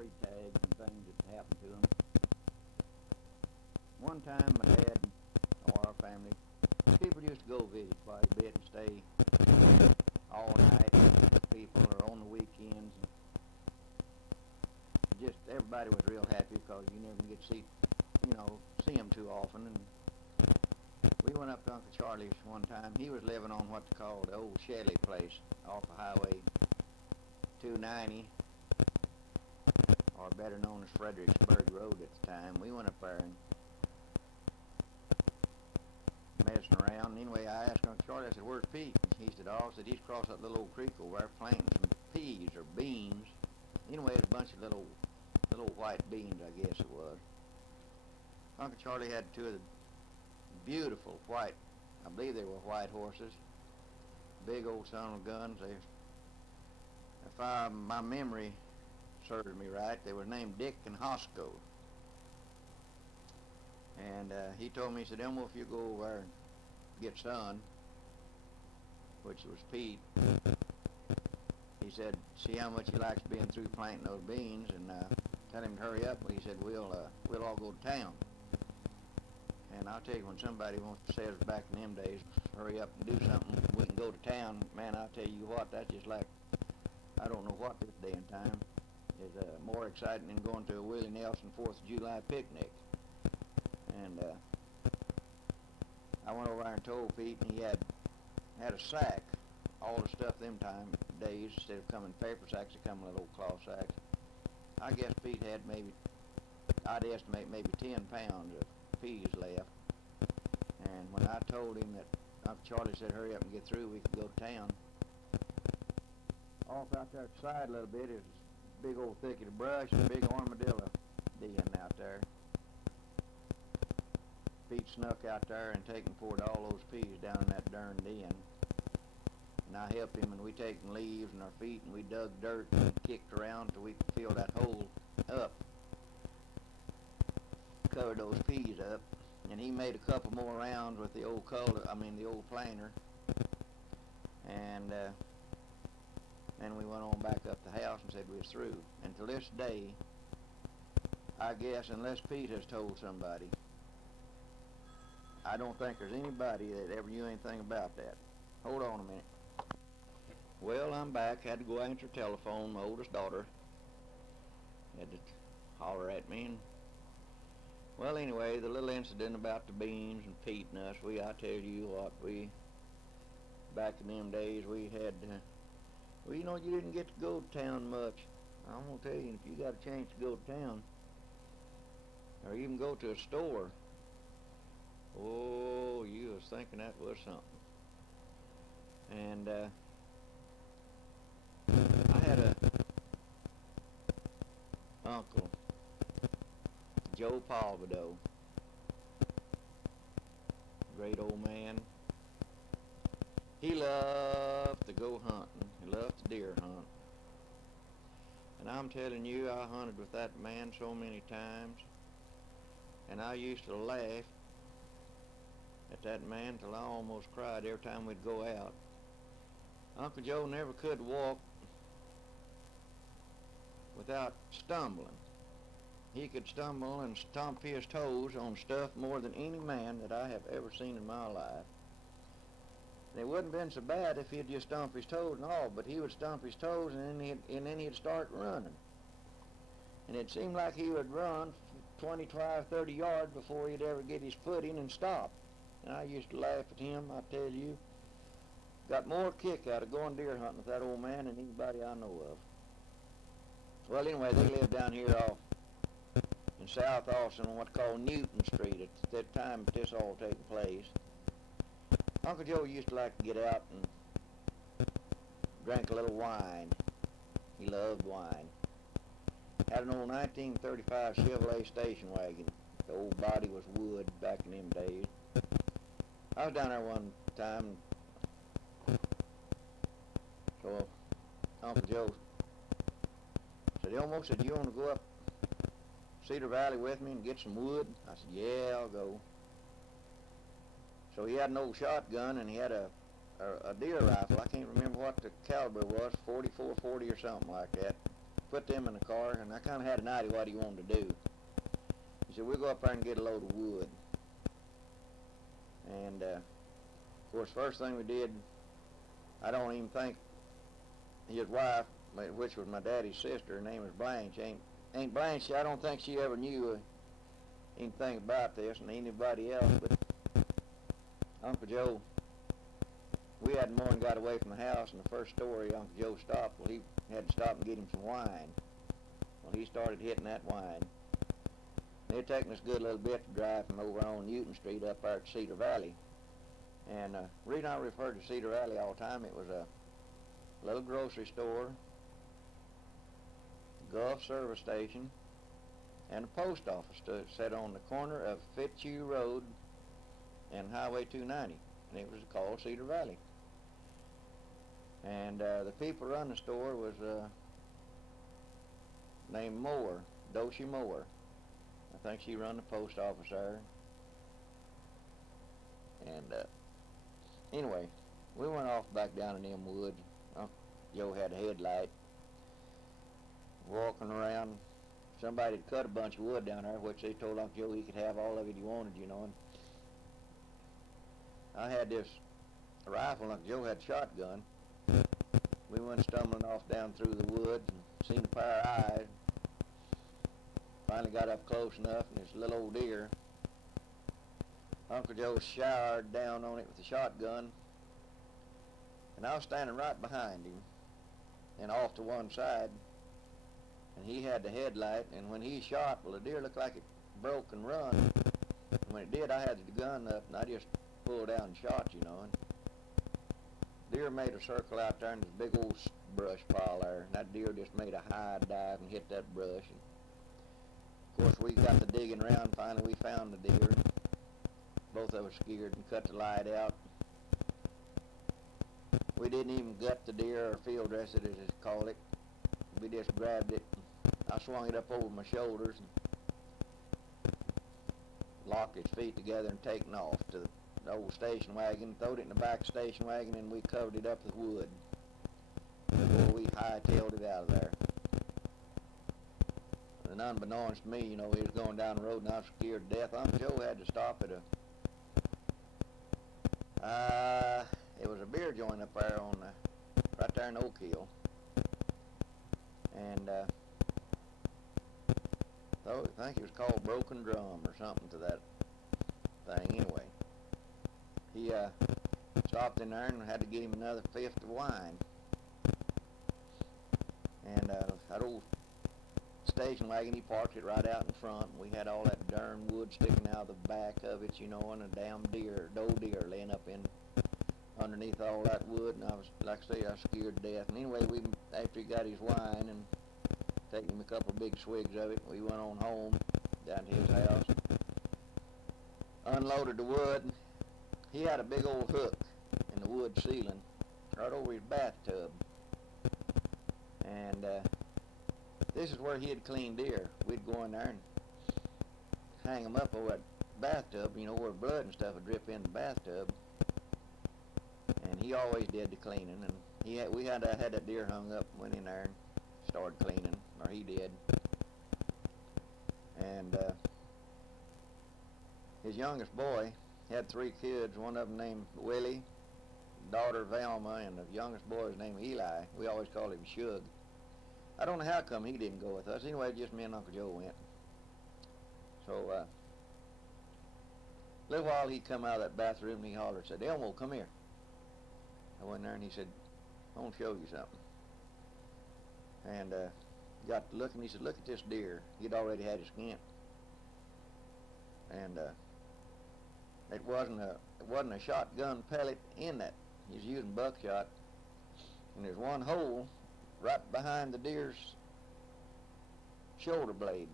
Freitag and things that happened to them. One time my dad or our family, people used to go visit quite a bit and stay all night with people or on the weekends. Just everybody was real happy because you never get to see them too often. And we went up to Uncle Charlie's one time. He was living on what they call the old Shelley place off of Highway 290, or better known as Fredericksburg Road at the time. We went up there and messing around. Anyway, I asked Uncle Charlie, I said, "Where's Pete?" He said, "Oh," said, "he's crossed that little old creek over there planting some peas or beans." Anyway, it was a bunch of little white beans, I guess it was. Uncle Charlie had two of the beautiful white, I believe they were white horses, big old son of guns. If my memory serves me right, they were named Dick and Hosco. And he told me, he said, "Elmo, if you go over there and get Son," which was Pete, he said, "see how much he likes being through planting those beans, and tell him to hurry up." He said, we'll all go to town." And I'll tell you, when somebody wants to say us back in them days, hurry up and do something, we can go to town, man, I'll tell you what, that's just like, I don't know what this day and time is more exciting than going to a Willie Nelson 4th of July picnic. And I went over there and told Pete, and he had a sack, all the stuff them days, instead of coming in paper sacks, they come in little cloth sacks. I guess Pete had I'd estimate maybe 10 pounds of peas left. And when I told him that Uncle Charlie said hurry up and get through, we could go to town, off out there to the side a little bit is a big old thicket of brush and a big armadillo den out there. Pete snuck out there and taken poured all those peas down in that darn den. And I helped him, and we taken leaves in our feet and we dug dirt and kicked around till we could fill that hole up, cover those peas up. And he made a couple more rounds with the old the old planer. And then we went on back up the house and said we was through. And to this day, I guess, unless Pete has told somebody, I don't think there's anybody that ever knew anything about that. Hold on a minute. Well, I'm back. Had to go answer telephone. My oldest daughter had to holler at me. And, well, anyway, the little incident about the beans and Pete and us, I tell you what, back in them days, we had, well, you didn't get to go to town much. I'm going to tell you, if you got a chance to go to town, or even go to a store, oh, you was thinking that was something. And I had a uncle, Joe Palvido, great old man. He loved to go hunting. He loved to deer hunt. And I'm telling you, I hunted with that man so many times, and I used to laugh at that man till I almost cried every time we'd go out. Uncle Joe never could walk without stumbling. He could stumble and stomp his toes on stuff more than any man that I have ever seen in my life. And it wouldn't have been so bad if he'd just stomp his toes and all, but he would stomp his toes and then he'd start running. And it seemed like he would run 25, 30 yards before he'd ever get his footing and stop. And I used to laugh at him, I tell you. Got more kick out of going deer hunting with that old man than anybody I know of. Well, anyway, they lived down here off in South Austin on what's called Newton Street at that time this all taking place. Uncle Joe used to like to get out and drink a little wine. He loved wine. Had an old 1935 Chevrolet station wagon. The old body was wood back in them days. I was down there one time, so Uncle Joe said, "Elmo," said, "you want to go up Cedar Valley with me and get some wood?" I said, "Yeah, I'll go." So he had an old shotgun, and he had a deer rifle. I can't remember what the caliber was, 44, 40 or something like that. put them in the car, and I kind of had an idea what he wanted to do. He said, we'll go up there and get a load of wood. And, of course, first thing we did, I don't even think his wife, which was my daddy's sister, her name was Blanche, ain't Blanche, I don't think she ever knew anything about this, and anybody else, but Uncle Joe, we hadn't more than got away from the house, and the first story Uncle Joe stopped, well, he had to stop and get him some wine. Well, he started hitting that wine. It had taken us a good little bit to drive from over on Newton Street up there to Cedar Valley. And the reason I referred to Cedar Valley all the time, it was a little grocery store, Gulf service station, and a post office set on the corner of Fitzhugh Road and Highway 290, and it was called Cedar Valley. And the people run the store was named Moore, Doshie Moore. I think she run the post office there. And anyway, we went off back down in them woods. Joe had a headlight. Walking around, somebody had cut a bunch of wood down there, which they told Uncle Joe he could have all of it he wanted, you know. And I had this rifle, Uncle Joe had a shotgun. We went stumbling off down through the woods and seen a pair of eyes. Finally got up close enough, and this little old deer. Uncle Joe showered down on it with the shotgun, and I was standing right behind him and off to one side, and he had the headlight, and when he shot, well, the deer looked like it broke and run. And when it did, I had the gun up, and I just pulled down and shot, you know. And deer made a circle out there in this big old brush pile there, and that deer just made a high dive and hit that brush. And of course, we got to digging around. Finally, we found the deer. Both of us scared and cut the light out. We didn't even gut the deer or field dress it, as they call it. We just grabbed it. I swung it up over my shoulders and locked its feet together and taken off to the old station wagon, throwed it in the back of the station wagon, and we covered it up with wood. Before we hightailed it out of there. And unbeknownst to me, you know, he was going down the road and I was scared to death. Uncle Joe had to stop at it was a beer joint up there on right there in Oak Hill. And I think it was called Broken Drum or something to that thing. Anyway, he stopped in there and had to get him another fifth of wine. And that old station wagon, he parked it right out in front. We had all that darn wood sticking out of the back of it, you know, and a damn doe deer laying up in underneath all that wood. And I was, like I say, I was scared to death. And anyway, after he got his wine and taken him a couple of big swigs of it, we went on home down to his house, unloaded the wood. He had a big old hook in the wood ceiling right over his bathtub. And this is where he had cleaned deer. We'd go in there and hang them up over that bathtub, you know, where blood and stuff would drip in the bathtub. And he always did the cleaning. And we had that deer hung up, went in there and started cleaning, or he did. And his youngest boy had 3 kids, one of them named Willie, daughter Velma, and the youngest boy was named Eli. We always called him Shug. I don't know how come he didn't go with us. Anyway, just me and Uncle Joe went. So, a little while he come out of that bathroom and he hollered, said, "Elmo, come here." I went there and he said, "I want to show you something." And got to looking, he said, "Look at this deer." He'd already had his skin. And it wasn't a shotgun pellet in that. He was using buckshot. And there's one hole right behind the deer's shoulder blade,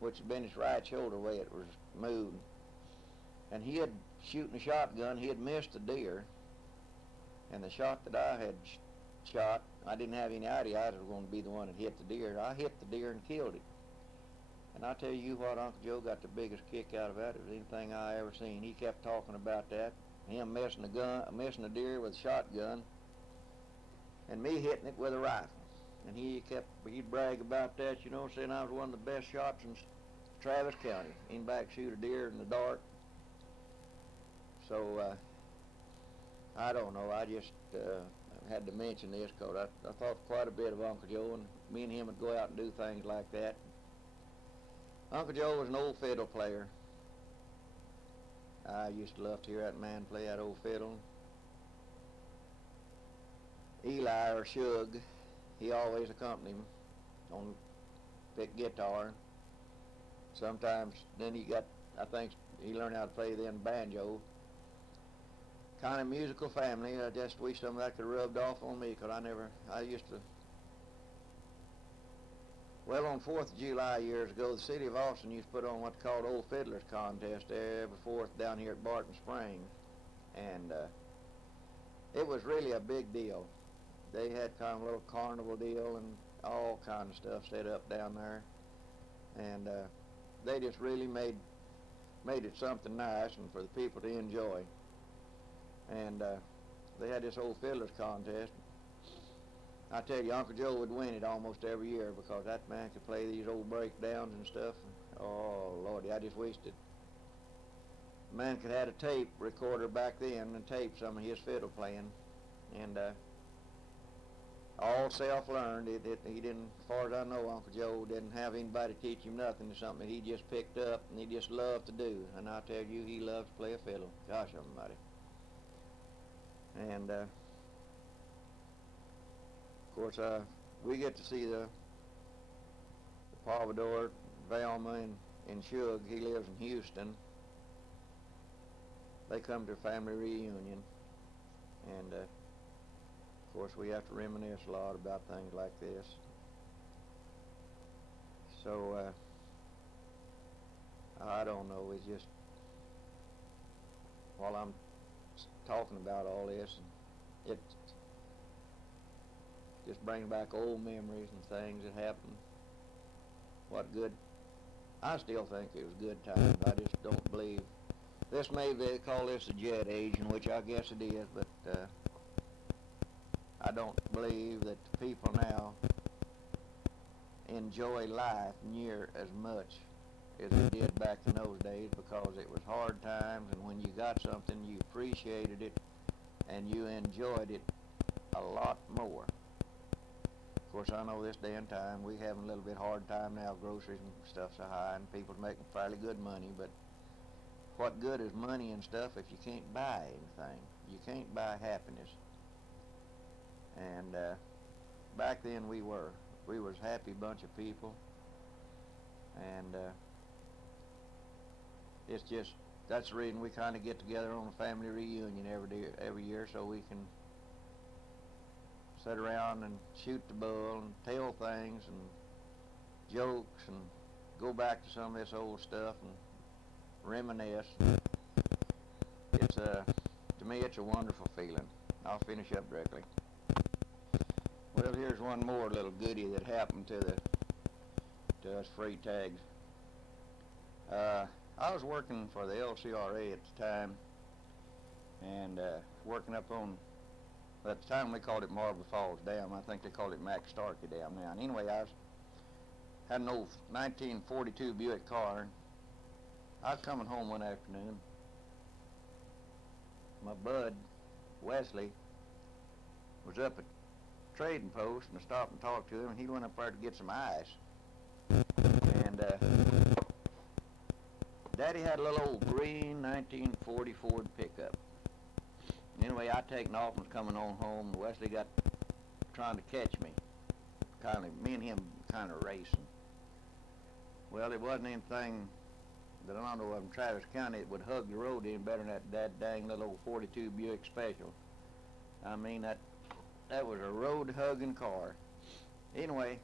which had been his right shoulder way it was moved. And he had shooting a shotgun, he had missed the deer, and the shot that I had shot, I didn't have any idea I was going to be the one that hit the deer. I hit the deer and killed it. And I tell you what, Uncle Joe got the biggest kick out of that. It was anything I ever seen. He kept talking about that, him missing a deer with a shotgun, and me hitting it with a rifle. And he'd brag about that, you know, saying I was one of the best shots in Travis County. Anybody could shoot a deer in the dark. So, I don't know, I just had to mention this because I thought quite a bit of Uncle Joe, and me and him would go out and do things like that. Uncle Joe was an old fiddle player. I used to love to hear that man play that old fiddle. Eli or Shug, he always accompanied him on pick guitar. Sometimes then I think he learned how to play then banjo. Kind of musical family. I just wish some of that could have rubbed off on me, because I used to, well, on 4th of July years ago, the city of Austin used to put on what's called Old Fiddlers Contest every 4th down here at Barton Springs. And it was really a big deal. They had kind of a little carnival deal and all kind of stuff set up down there. And they just really made it something nice and for the people to enjoy. And they had this Old Fiddlers Contest. I tell you, Uncle Joe would win it almost every year, because that man could play these old breakdowns and stuff. Oh, Lordy, I just wished it. The man could have had a tape recorder back then and tape some of his fiddle playing. And all self-learned. He didn't, as far as I know, Uncle Joe didn't have anybody teach him nothing. It's something he just picked up and he just loved to do. And I tell you, he loves to play a fiddle. Gosh almighty. And of course, we get to see the Palvador, Velma, and Shug. He lives in Houston. They come to a family reunion, and of course we have to reminisce a lot about things like this. So I don't know, it's just, while I'm talking about all this, and it just brings back old memories and things that happened. What good, I still think it was good times. I just don't believe, this may be, call this a jet age, in which I guess it is, but I don't believe that the people now enjoy life near as much as they did back in those days, because it was hard times, and when you got something, you appreciated it and you enjoyed it a lot more. Of course, I know this day and time we having a little bit hard time now. Groceries and stuff's so high, and people's making fairly good money, but what good is money and stuff if you can't buy anything? You can't buy happiness. And back then we was a happy bunch of people, and it's just, that's the reason we kind of get together on a family reunion every year, so we can sit around and shoot the bull and tell things and jokes and go back to some of this old stuff and reminisce. It's to me, it's a wonderful feeling. I'll finish up directly. Well, here's one more little goodie that happened to us Freitags. I was working for the LCRA at the time, and working up on, at the time we called it Marble Falls Dam. I think they called it Max Starkey Dam now. And anyway, had an old 1942 Buick car. I was coming home one afternoon. My bud, Wesley, was up at trading post, and I stopped and talked to him, and he went up there to get some ice. And Daddy had a little old green 1940 Ford pickup. Anyway, I taken off and was coming on home, and Wesley got trying to catch me. Me and him kind of racing. Well, it wasn't anything that I don't know of in Travis County that would hug the road any better than that dang little old 42 Buick Special. I mean, that was a road-hugging car. Anyway,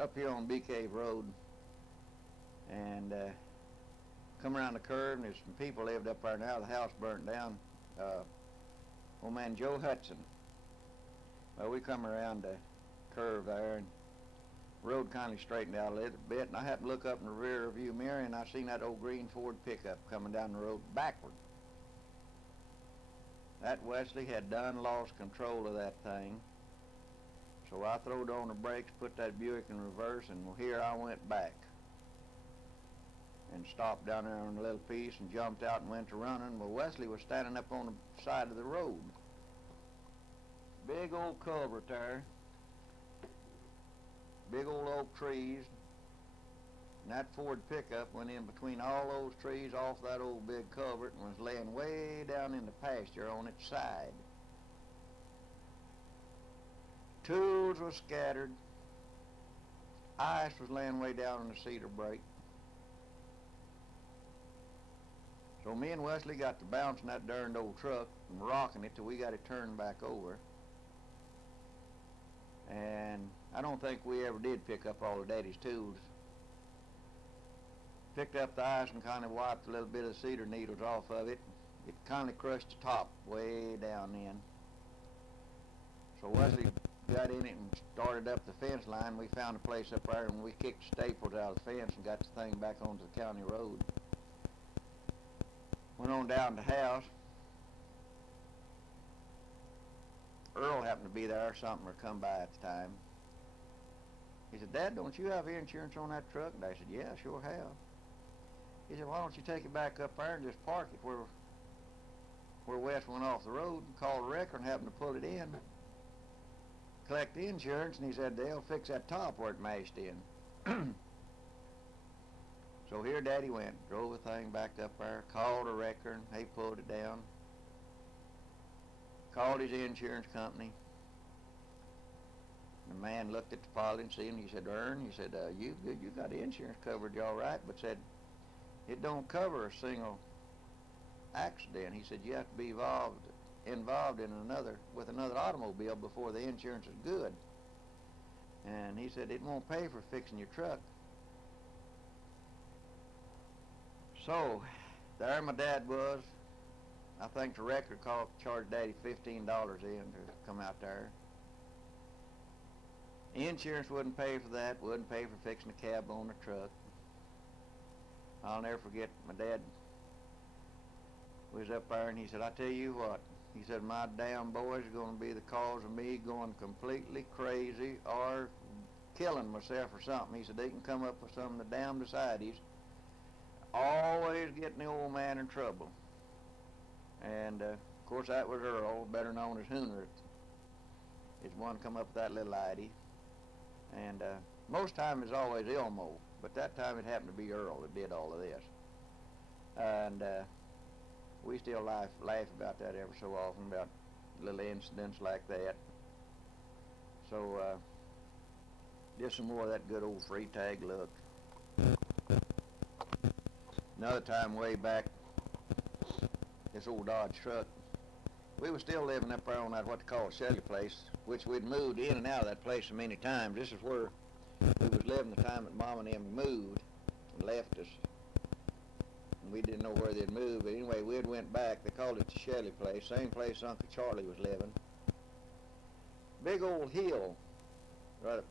up here on Bee Cave Road, and come around the curve, and there's some people lived up there now. The house burnt down. Old man Joe Hudson. Well, we come around the curve there, and road kind of straightened out a little bit, and I happened to look up in the rear view mirror, and I seen that old green Ford pickup coming down the road backward. That Wesley had done lost control of that thing, So I throwed on the brakes, put that Buick in reverse, and well, here I went back. And stopped down there on a little piece and jumped out and went to running. Well, Wesley was standing up on the side of the road. Big old culvert there. Big old oak trees. And that Ford pickup went in between all those trees off that old big culvert and was laying way down in the pasture on its side. Tools were scattered. Ice was laying way down on the cedar brake. So me and Wesley got to bouncing that darned old truck and rocking it till we got it turned back over. And I don't think we ever did pick up all of Daddy's tools. Picked up the ice and kind of wiped a little bit of cedar needles off of it. It kind of crushed the top way down in. So Wesley got in it and started up the fence line. We found a place up there and we kicked staples out of the fence and got the thing back onto the county road. Went on down to the house. Earl happened to be there or something, or come by at the time. He said, "Dad, don't you have insurance on that truck?" And I said, "Yeah, I sure have." He said, "Why don't you take it back up there and just park it where Wes went off the road and call the wrecker and happen to pull it in, collect the insurance," and he said, "They'll fix that top where it mashed in." So here Daddy went, drove the thing back up there, called a wrecker, and they pulled it down. Called his insurance company. The man looked at the policy and seen him. He said, "Ern," he said, you got the insurance coverage all right, but said, it don't cover a single accident. He said, you have to be involved in with another automobile before the insurance is good. And he said, it won't pay for fixing your truck. So, there my dad was. I think the wrecker charged Daddy $15 in to come out there. Insurance wouldn't pay for that, wouldn't pay for fixing the cab on the truck. I'll never forget, my dad was up there and he said, "I tell you what," he said, "my damn boys are going to be the cause of me going completely crazy or killing myself or something." He said, "They can come up with some of the damnedest ideas, always getting the old man in trouble." And of course that was Earl, better known as Hooner. Is one come up with that little idea. And most time it's always Elmo, but that time it happened to be Earl that did all of this. And we still laugh about that every so often, about little incidents like that. So just some more of that good old Freitag look. Another time way back, this old Dodge truck, we were still living up there on that what they call Shelley place, which we'd moved in and out of that place so many times. This is where we was living the time that Mom and them moved and left us. And we didn't know where they'd moved, but anyway, we had went back. They called it the Shelley place, same place Uncle Charlie was living. Big old hill right up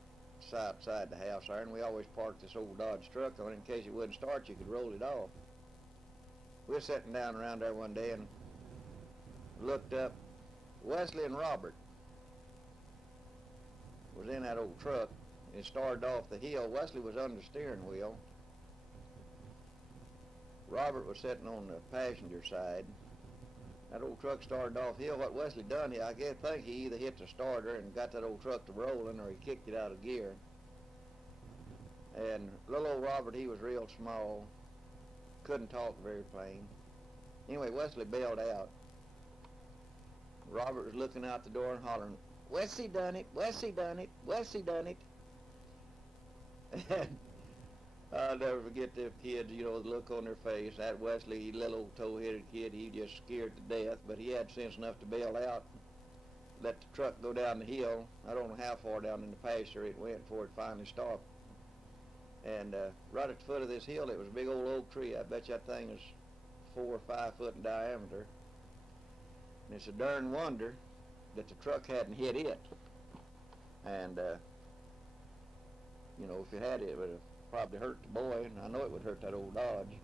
outside the house there, and we always parked this old Dodge truck on it in case it wouldn't start. You could roll it off. We were sitting down around there one day and looked up. Wesley and Robert was in that old truck. It started off the hill. Wesley was under the steering wheel. Robert was sitting on the passenger side. That old truck started off hill. What Wesley done, I think he either hit the starter and got that old truck to rolling, or he kicked it out of gear. And little old Robert, he was real small, couldn't talk very plain. Anyway, Wesley bailed out. Robert was looking out the door and hollering, "Wesley done it, Wesley done it, Wesley done it." And I'll never forget the kids, the look on their face. That Wesley, little old toe-headed kid, he just scared to death, but he had sense enough to bail out, let the truck go down the hill. I don't know how far down in the pasture it went before it finally stopped. And right at the foot of this hill, it was a big old oak tree. I bet you that thing is 4 or 5 foot in diameter. And it's a darn wonder that the truck hadn't hit it. And, if it had, it would have probably hurt the boy, and I know it would hurt that old Dodge.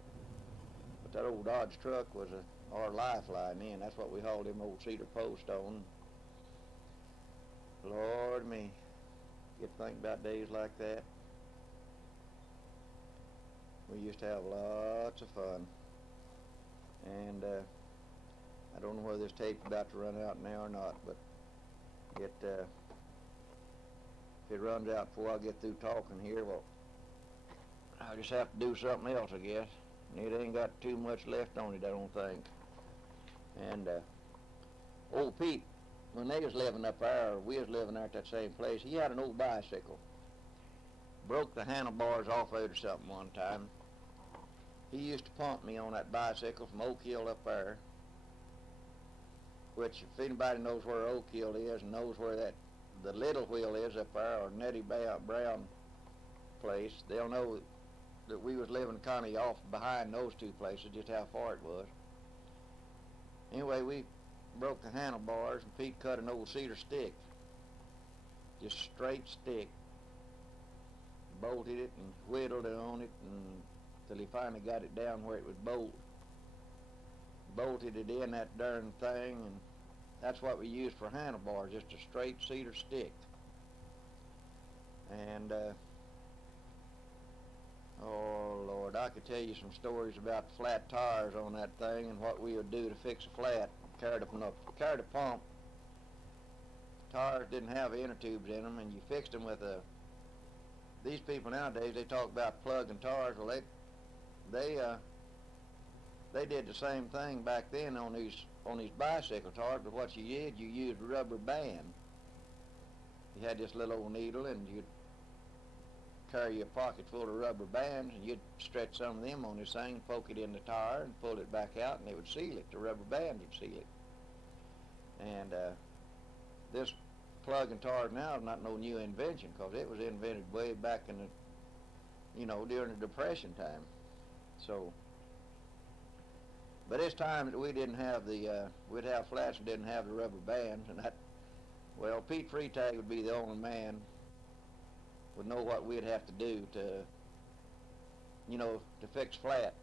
But that old Dodge truck was our lifeline then. That's what we hauled them old cedar posts on. Lord me. Get to think about days like that. We used to have lots of fun. And I don't know whether this tape's about to run out now or not, but if it runs out before I get through talking here, well, I'll just have to do something else, I guess. And it ain't got too much left on it, I don't think. And old Pete, when they was living up there, or we was living there at that same place, he had an old bicycle. Broke the handlebars off of it or something one time. He used to pump me on that bicycle from Oak Hill up there, which if anybody knows where Oak Hill is and knows where the Little Wheel is up there, or Nettie Brown place, they'll know that we was living kind of off behind those two places, just how far it was. Anyway, we broke the handlebars, and Pete cut an old cedar stick, just straight stick, bolted it and whittled it on it until he finally got it down where it would bolt. Bolted it in that darn thing, and that's what we used for handlebars, just a straight cedar stick. And oh Lord, I could tell you some stories about the flat tires on that thing and what we would do to fix a flat. Carried a pump. Tires didn't have inner tubes in them, and you fixed them with a. These people nowadays, they talk about plugging tires. Well, they did the same thing back then on these bicycle tires, but what you did, you used a rubber band. You had this little old needle, and you'd carry a pocket full of rubber bands, and you'd stretch some of them on this thing, poke it in the tire, and pull it back out, and it would seal it. The rubber band would seal it. And this plugging tires now is not no new invention, because it was invented way back in the, during the Depression time. So, but it's time that we didn't have we'd have flats and didn't have the rubber bands, and well, Pete Freitag would be the only man would know what we'd have to do to fix flat.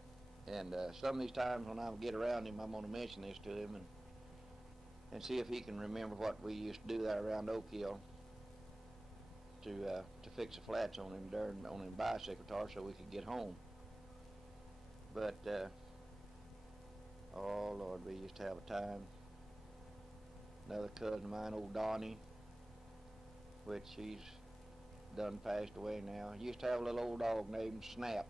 And some of these times when I get around him, I'm going to mention this to him and see if he can remember what we used to do there around Oak Hill to fix the flats on them bicycle tires so we could get home. But oh Lord, we used to have a time. Another cousin of mine, old Donnie, which he's done passed away now. He used to have a little old dog named Snap.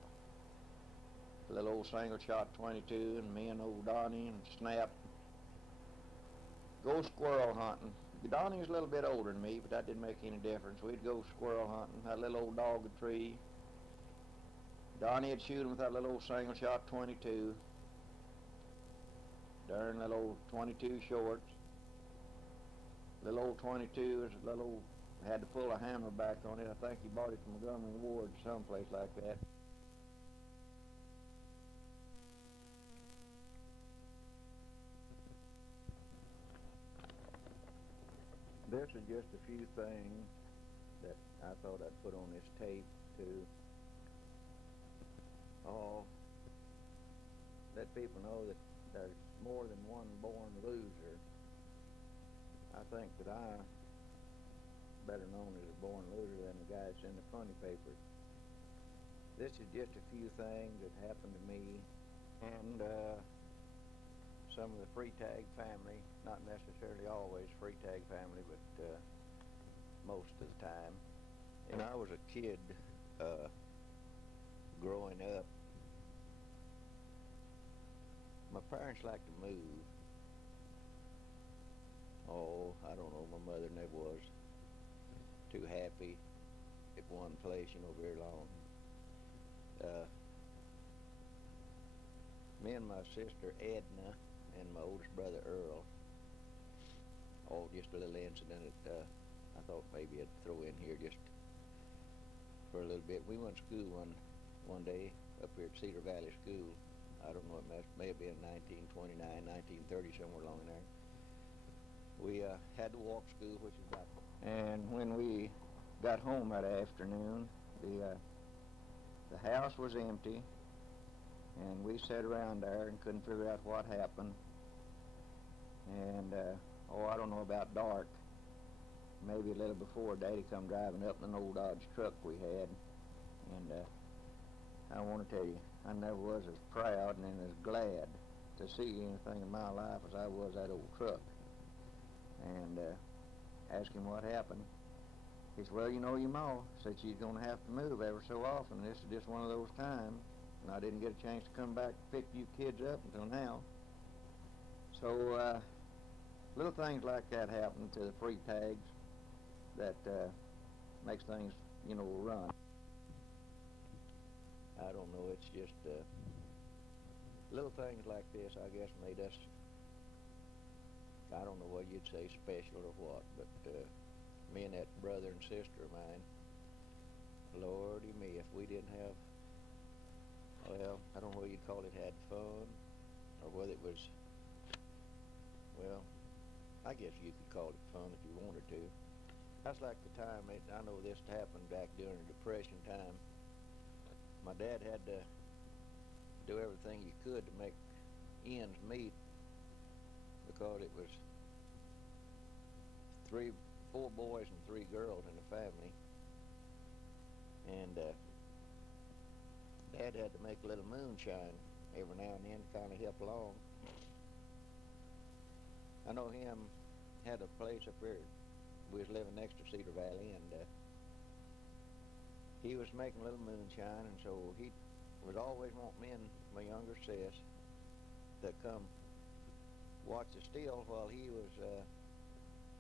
A little old single shot 22, and me and old Donnie and Snap go squirrel hunting. Donnie was a little bit older than me, but that didn't make any difference. We'd go squirrel hunting. That little old dog a tree. Donnie would shoot him with that little old single shot 22. Darn little old 22 shorts. Little old 22 is a little old, had to pull a hammer back on it. I think he bought it from Montgomery Ward, someplace like that. This is just a few things that I thought I'd put on this tape to let people know that there's more than one born loser. I think that I'm better known as a born loser than the guy that's in the funny papers. This is just a few things that happened to me and some of the Freitag family, not necessarily always Freitag family, but most of the time. And I was a kid growing up. My parents liked to move. Oh, I don't know, my mother never was too happy at one place, very long. Me and my sister Edna and my oldest brother Earl, just a little incident that I thought maybe I'd throw in here just for a little bit. We went to school one day up here at Cedar Valley School. I don't know, it may have been 1929, 1930, somewhere along there. We had to walk to school, which is about. And when we got home that afternoon, the house was empty, and we sat around there and couldn't figure out what happened. And I don't know about dark. maybe a little before, Daddy come driving up in an old Dodge truck we had, and I want to tell you, I never was as proud and as glad to see anything in my life as I was that old truck. And asked him what happened. He said, well, you know, your ma said she's going to have to move ever so often. This is just one of those times. And I didn't get a chance to come back to pick you kids up until now. So little things like that happen to the Freitags that makes things, you know, run. I don't know, it's just little things like this, I guess, made us, I don't know what you'd say, special or what, but me and that brother and sister of mine, Lordy me, if we didn't have, well, I don't know what you'd call it, had fun, or whether it was, well, I guess you could call it fun if you wanted to. That's like the time, I know this happened back during the Depression time. My dad had to do everything he could to make ends meet because it was 4 boys and 3 girls in the family, and Dad had to make a little moonshine every now and then to kind of help along. I know him had a place up there. We was living next to Cedar Valley, and he was making a little moonshine, and so he would always want me and my younger sis to come watch the still while he was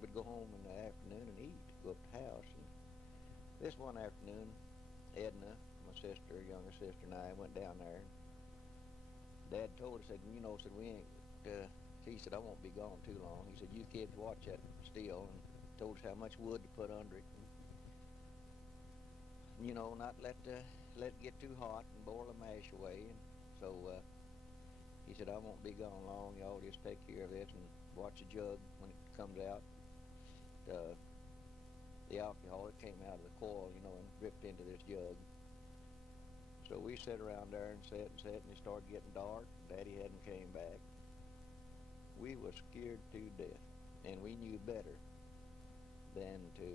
would go home in the afternoon and eat, go up to the house. And this one afternoon, Edna, my sister, younger sister, and I went down there. Dad told us, said, you know, said we ain't. He said, I won't be gone too long. He said, you kids watch that still, and told us how much wood to put under it. And, you know, not let it get too hot and boil the mash away. And so he said, I won't be gone long. Y'all just take care of this and watch the jug when it comes out. The alcohol, it came out of the coil, you know, and dripped into this jug. So we sat around there and sat, and it started getting dark. Daddy hadn't came back. We was scared to death, and we knew better than to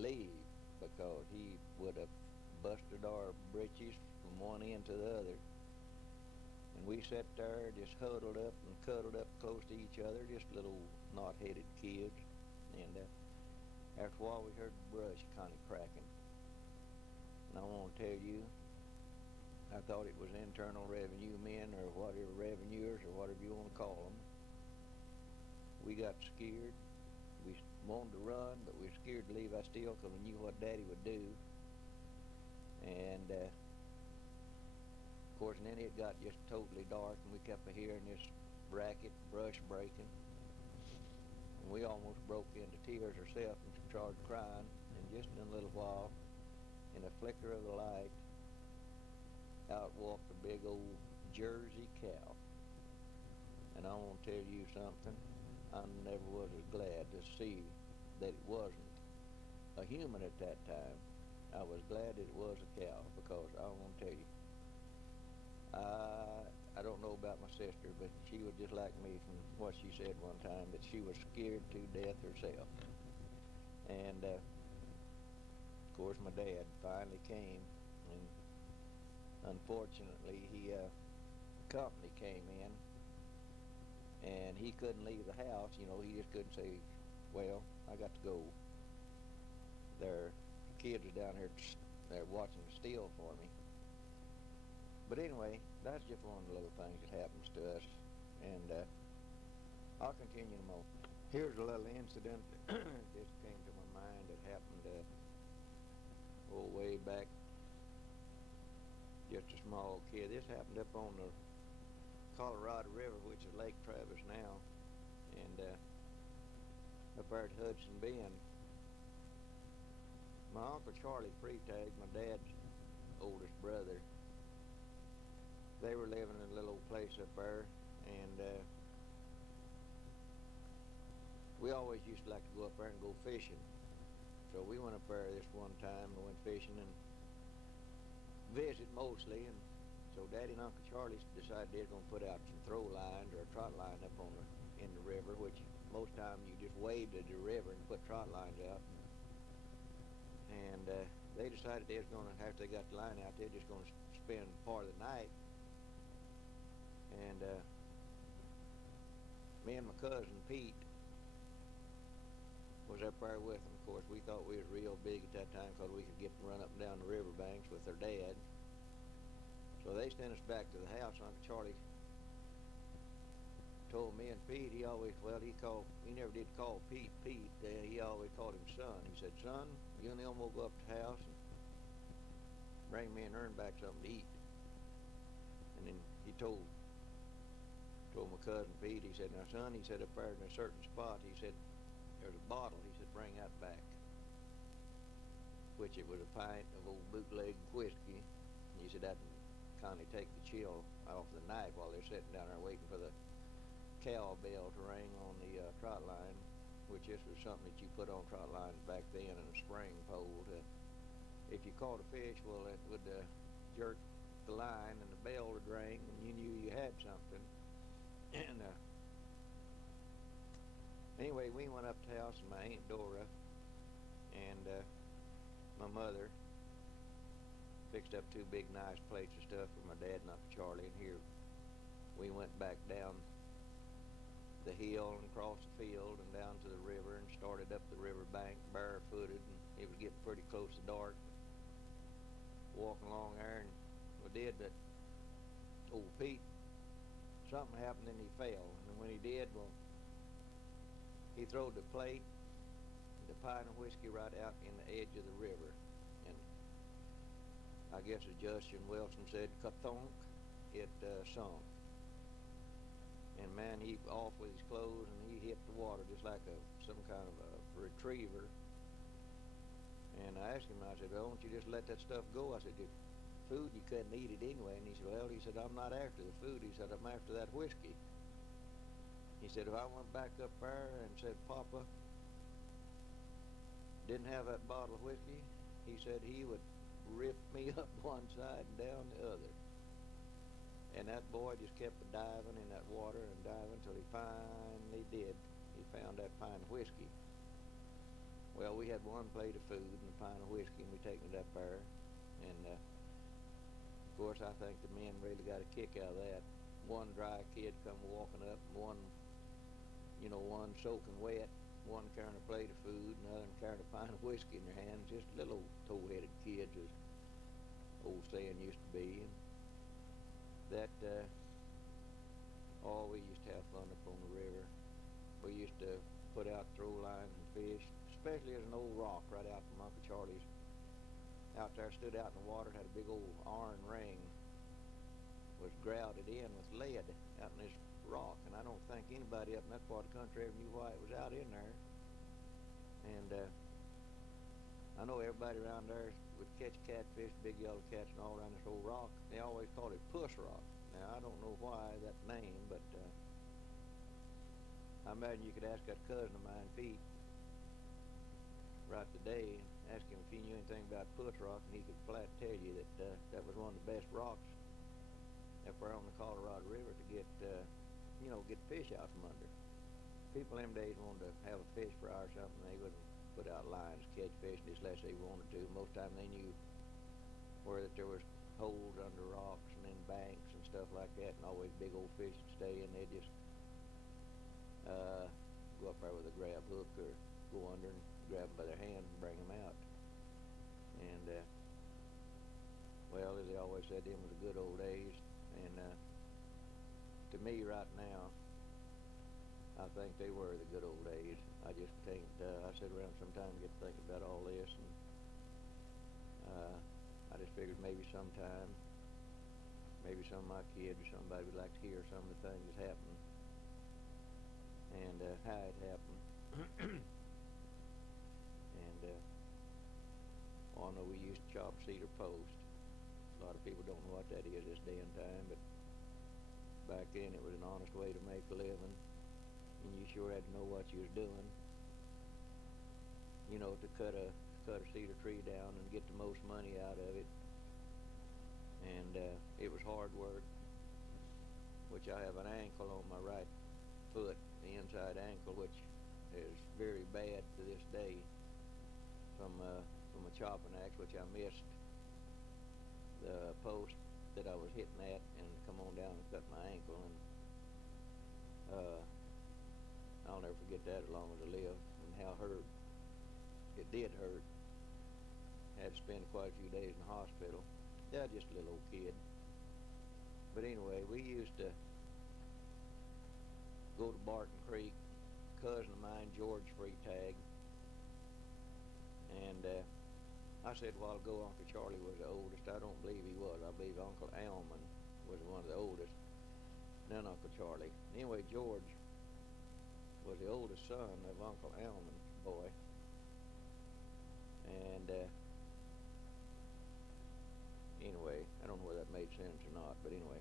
leave, because he would have busted our britches from one end to the other. And we sat there just huddled up and cuddled up close to each other, just little knot-headed kids. And after a while we heard the brush kind of cracking. And I want to tell you, I thought it was internal revenue men or whatever, revenuers or whatever you want to call them. We got scared. We wanted to run, but we were scared to leave our still because we knew what Daddy would do. And of course, and then it got just totally dark, and we kept hearing this racket, brush breaking. And we almost broke into tears ourselves and started crying. And just in a little while, in a flicker of the light, out walked a big old Jersey cow. And I want to tell you something. I never was as glad to see that it wasn't a human at that time. I was glad that it was a cow, because I want to tell you, I don't know about my sister, but she was just like me from what she said one time, that she was scared to death herself. And of course my dad finally came, and unfortunately company came in, and he couldn't leave the house. You know, he just couldn't say, well, I got to go. Their kids are down here, they're watching the still for me. But anyway, that's just one of the little things that happens to us, and I'll continue in a moment. Here's a little incident that just came to my mind that happened way back, just a small kid. This happened up on the Colorado River, which is Lake Travis now, and up there at Hudson Bend. My Uncle Charlie Freitag, my dad's oldest brother, they were living in a little old place up there, and we always used to like to go up there and go fishing. So we went up there this one time and went fishing and visit mostly, and so Daddy and Uncle Charlie decided they were going to put out some throw lines or a trot line up on in the river, which most time you just wade to the river and put trot lines out. And they decided they was going to, after they got the line out, they're just going to spend part of the night. And me and my cousin Pete was up there with them. Of course, we thought we was real big at that time because we could get and run up and down the river banks with their dad. So they sent us back to the house. Uncle Charlie told me and Pete, he always, well, he never did call Pete Pete. He always called him son. He said, son, you and Elmo go up to the house and bring me and Ern back something to eat. And then he told my cousin Pete, he said, now son, he said, up there in a certain spot, he said, there's a bottle, he said, bring that back. Which it was a pint of old bootleg whiskey. And he said that kind of take the chill off the night while they're sitting down there waiting for the cowbell to ring on the trot line, which this was something that you put on trot lines back then in a spring pole to, if you caught a fish, well, it would jerk the line and the bell would ring and you knew you had something. And anyway, we went up to the house and my Aunt Dora and my mother fixed up 2 big nice plates of stuff for my dad and Uncle Charlie, and here we went back down the hill and across the field and down to the river and started up the river bank barefooted, and it was getting pretty close to dark. Walking along there, and we did that. Old Pete, something happened and he fell, and when he did, well, he throwed the plate, the pint of whiskey right out in the edge of the river, and I guess as Justin Wilson said, kathunk, it sunk. And man, he off with his clothes and he hit the water just like some kind of a retriever. And I asked him, I said, well, why don't you just let that stuff go? I said, food, you couldn't eat it anyway. And he said, well, he said, I'm not after the food. He said, I'm after that whiskey. He said, if I went back up there and said, Papa didn't have that bottle of whiskey, he said he would rip me up one side and down the other. And that boy just kept diving in that water and diving until he finally did. He found that pint of whiskey. Well, we had 1 plate of food and a pint of whiskey, and we taken it up there. And of course, I think the men really got a kick out of that. One dry kid come walking up, and one soaking wet, one carrying a plate of food, and another carrying a pint of whiskey in their hands. Just little tow-headed kids, as old saying used to be. And that, we used to have fun up on the river. We used to put out throw lines and fish, especially as an old rock right out from Uncle Charlie's. Out there, stood out in the water, had a big old iron ring, was grouted in with lead out in this rock, and I don't think anybody up in that part of the country ever knew why it was out in there. And I know everybody around there would catch catfish, big yellow cats, and all around this old rock. They always called it Puss Rock. Now, I don't know why that name, but I imagine you could ask that cousin of mine, Pete, right today, and ask him if he knew anything about Puss Rock, and he could flat tell you that that was one of the best rocks up there on the Colorado River to get fish out from under. People in them days wanted to have a fish fry or something. They wouldn't put out lines to catch fish unless they wanted to. Most of the time they knew where that there was holes under rocks and in banks and stuff like that, and always big old fish would stay, and they'd just go up there with a grab hook or go under and grab them by their hand and bring them out. And well, as they always said, them was the good old days. And to me right now, I think they were the good old days. I just think, I sit around sometime and get to thinking about all this, and I just figured maybe sometime, maybe some of my kids or somebody would like to hear some of the things that happened and how it happened. And I know we used to chop cedar post. A lot of people don't know what that is this day and time, but back then it was an honest way to make a living, and you sure had to know what you was doing, to cut a cedar tree down and get the most money out of it. And it was hard work, which I have an ankle on my right foot, the inside ankle, which is very bad to this day from a chopping axe, which I missed the post that I was hitting at and come on down and cut my ankle, and I'll never forget that as long as I live, and how hurt it did hurt. Had to spend quite a few days in the hospital. Yeah, just a little old kid. But anyway, we used to go to Barton Creek. Cousin of mine, George Freitag, and I said a while ago Uncle Charlie was the oldest. I don't believe he was. I believe Uncle Elmo was one of the oldest, then Uncle Charlie. Anyway, George was the oldest son of Uncle Elmo's boy, and anyway, I don't know whether that made sense or not, but anyway,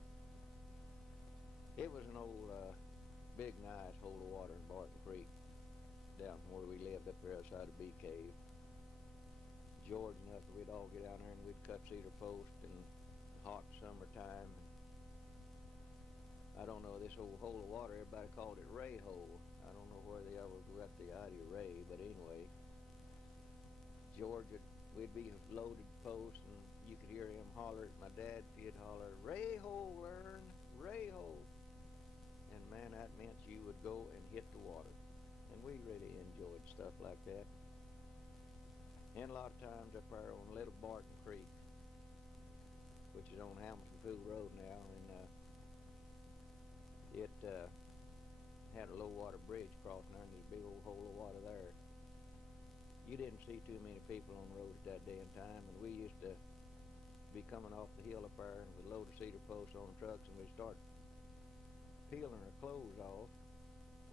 it was an old big nice hole of water in Barton Creek down from where we lived up there outside of Bee Cave. George and us, we'd all get down there and we'd cut cedar post in hot summertime. I don't know, this old hole of water, everybody called it Ray Hole. I don't know where they ever got the idea Ray, but anyway, George, we'd be loaded post and you could hear him holler at my dad. He'd holler, "Ray Hole, Ern, Ray Hole." And man, that meant you would go and hit the water. And we really enjoyed stuff like that. And a lot of times up there on Little Barton Creek, which is on Hamilton Pool Road now, and it had a low water bridge crossing there, and there's a big old hole of water there. You didn't see too many people on the road at that day and time, and we used to be coming off the hill up there, and we'd load the cedar posts on trucks, and we'd start peeling our clothes off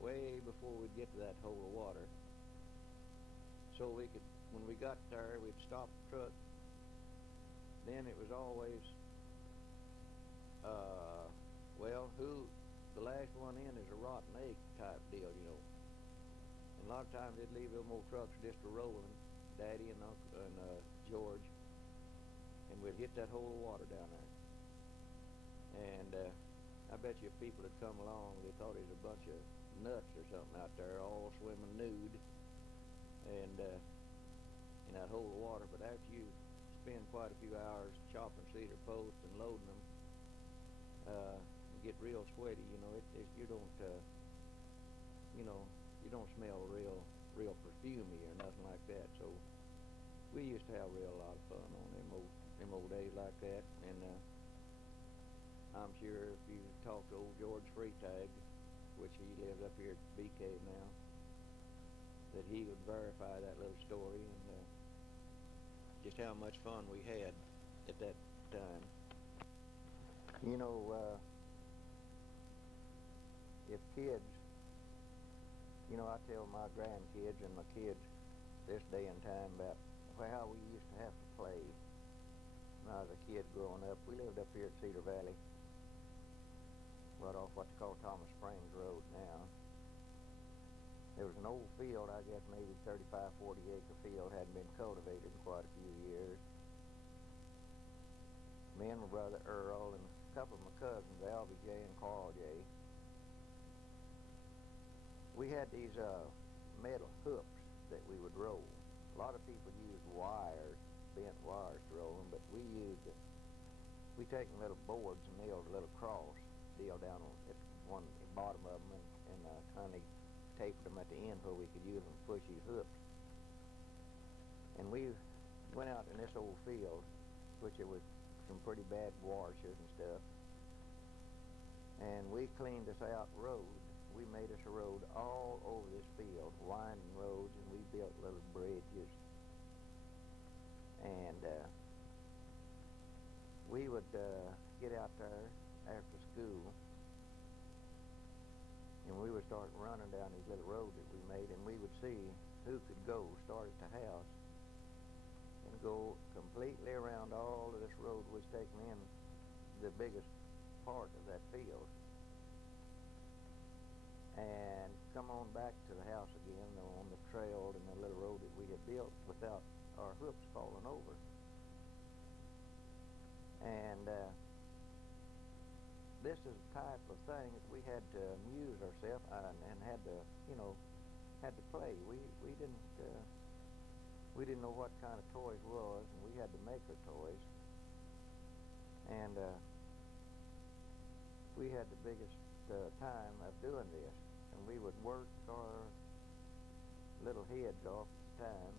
way before we'd get to that hole of water. So we could, when we got there, we'd stop the truck. Then it was always, well, who the last one in is a rotten egg type deal, you know. And a lot of times they'd leave them old trucks just a rolling, Daddy and Uncle and George, and we'd hit that hole of water down there. And I bet you if people had come along, they thought it was a bunch of nuts or something out there, all swimming nude, and in that hole of water. But after you spend quite a few hours chopping cedar posts and loading them, you get real sweaty. You know, you don't, you know, you don't smell real perfumey or nothing like that. So we used to have a lot of fun on them old days like that. And I'm sure if you talk to old George Freitag, which he lives up here at Bee Cave now, that he would verify that little story, and just how much fun we had at that time. You know, if kids, you know, I tell my grandkids and my kids this day and time about how we used to have to play when I was a kid growing up. We lived up here at Cedar Valley, right off what's called Thomas Springs Road now. There was an old field, I guess maybe 35, 40 acre field, hadn't been cultivated in quite a few years. Me and my brother Earl and a couple of my cousins, Albie J and Carl J, we had these metal hooks that we would roll. A lot of people used wires, bent wires to roll them, but we taken little boards and nailed a little cross deal down on at one the bottom of them, and kind of taped them at the end where we could use them to push these hooks. And we went out in this old field, which it was some pretty bad washes and stuff, and we cleaned this out road. We made us a road all over this field, winding roads, and we built little bridges. And we would get out there after school, and we would start running down these little roads that we made, and we would see who could go, start at the house, and go completely around all of this road was taking in the biggest part of that field, and come on back to the house again on the trail and the little road that we had built without our hooks falling over. And this is the type of thing that we had to amuse ourselves and had to, you know, had to play. We didn't know what kind of toys was, and we had to make our toys. And we had the biggest time of doing this, and we would work our little heads off at the time,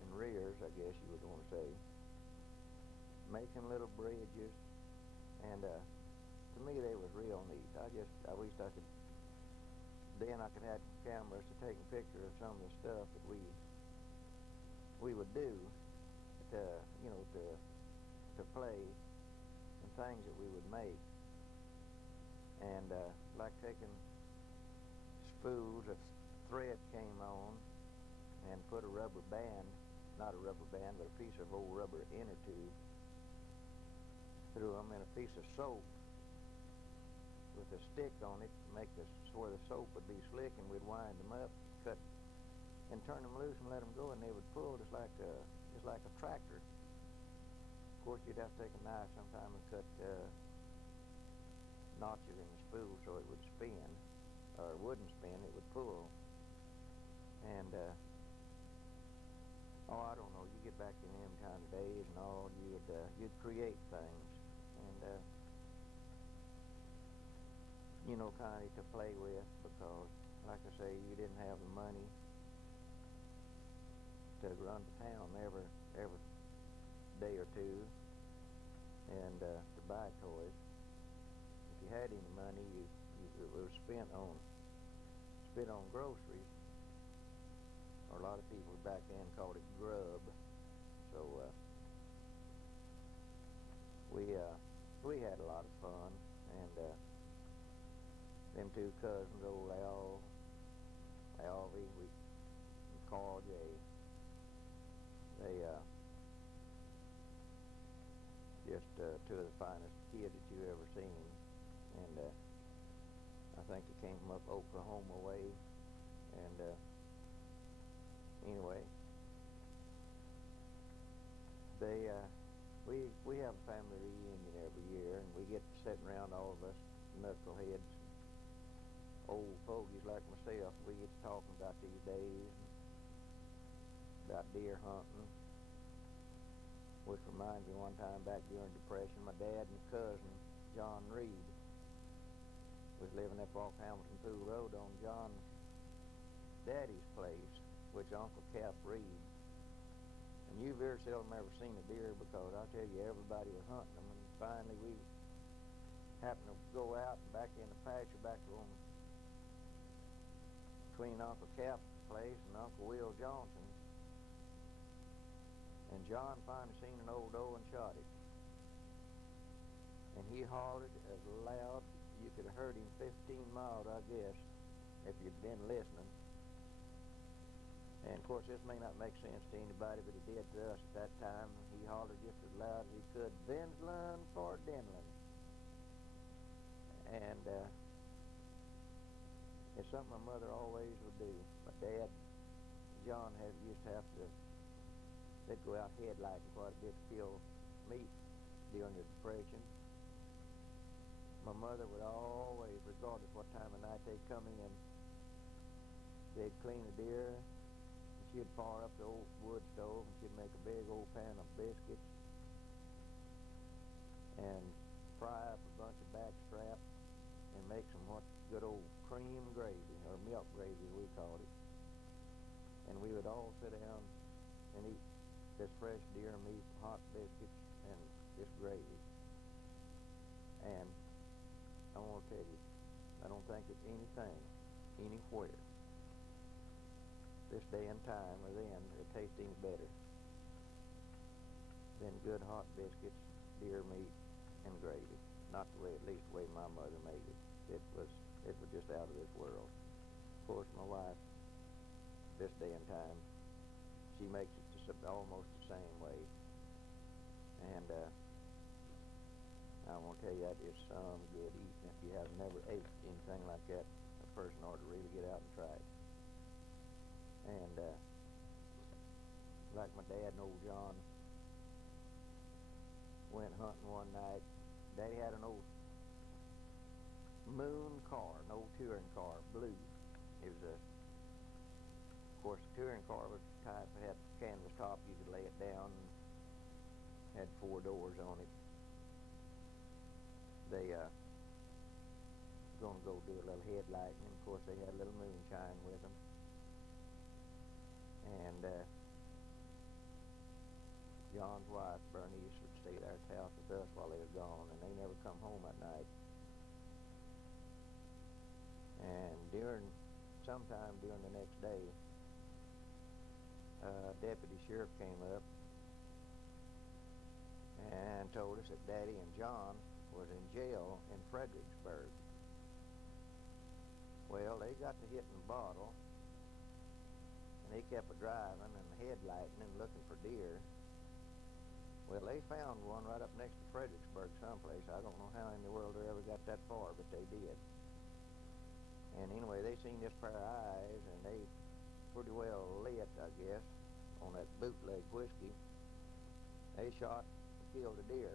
and rears, I guess you would want to say, making little bridges, and to me they was real neat. I wished I could, then I could have cameras to take a picture of some of the stuff that we would do to, you know, to play, and things that we would make. And like taking spools of thread came on and put a rubber band, not a rubber band, but a piece of old rubber inner tube through them, and a piece of soap with a stick on it to make this where the soap would be slick, and we'd wind them up, cut, and turn them loose and let them go, and they would pull just like a tractor. Of course, you'd have to take a knife sometime and cut notches in the spool so it would spin, or it wouldn't spin, it would pull. And oh, I don't know, you get back in them kind of days and all, you'd create things, and you know, kind of to play with, because like I say, you didn't have the money to run to town every day or two and to buy toys. If you had any money, it was spent on groceries, or a lot of people back then called it grub. So we had a lot of fun, and them two cousins, old Alvy, and Carl J, they just two of the finest kids that you ever seen. And I think they came from up Oklahoma way. And anyway, we have a family reunion every year, and we get sitting around, all of us knuckleheads, old fogies like myself. We get talking about these days, about deer hunting, which reminds me one time back during Depression, my dad and cousin John Reed was living up off Hamilton Pool Road on John's daddy's place, which Uncle Cap Reed. And you very seldom ever seen a deer, because I tell you, everybody was hunting them. And finally we happened to go out back in the pasture back on between Uncle Cap's place and Uncle Will Johnson. And John finally seen an old doe and shot it. And he hollered as loud, you could have heard him 15 miles, I guess, if you'd been listening. And of course, this may not make sense to anybody, but it did to us at that time. He hollered just as loud as he could, "Vinslin for Denlin." And it's something my mother always would do. My dad, John, used to have to, they'd go out headlighting quite a bit to kill meat during the Depression. My mother would always, regardless what time of night they'd come in, they'd clean a deer, and she'd fire up the old wood stove, and she'd make a big old pan of biscuits and fry up a bunch of backstrap and make some good old cream gravy, or milk gravy as we called it. And we would all sit down and eat this fresh deer meat, hot biscuits, and this gravy. And I want to tell you, I don't think it's anything, anywhere, this day and time or then, it tastes any better than good hot biscuits, deer meat, and gravy. Not the way, at least the way my mother made it. It was just out of this world. Of course, my wife, this day and time, she makes it just almost the same way. And I want to tell you, that is some good eating. If you have never ate anything like that, a person ought to really get out and try it. And like my dad and old John went hunting one night. Daddy had an old moon car, an old touring car, blue. It was of course, the touring car was the type that had a canvas top. You could lay it down and had 4 doors on it. They gonna go do a little headlighting, and of course they had a little moonshine with them. And John's wife, Bernice, would stay there at the house with us while they was gone, and they never come home at night. And sometime during the next day, deputy sheriff came up and told us that Daddy and John was in jail in Fredericksburg. Well, they got to hitting the bottle, and they kept driving and headlighting and looking for deer. Well, they found one right up next to Fredericksburg someplace. I don't know how in the world they ever got that far, but they did. And anyway, they seen this pair of eyes, and they pretty well lit, I guess, on that bootleg whiskey. They shot and killed a deer.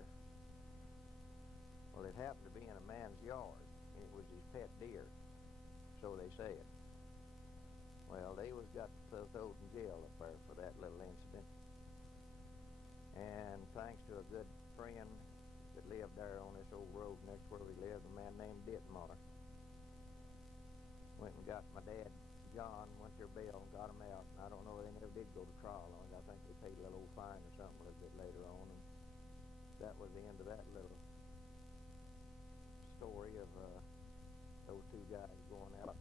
Well, it happened to be in a man's yard. It was his pet deer, so they said. Well, they was got thrown in jail up there for that little incident. And thanks to a good friend that lived there on this old road next where we lived, a man named Ditmar, went and got my dad, John, went their bail and got him out. And I don't know, they never did go to trial on it. I think they paid a little old fine or something a little bit later on. And that was the end of that little story of those 2 guys going out.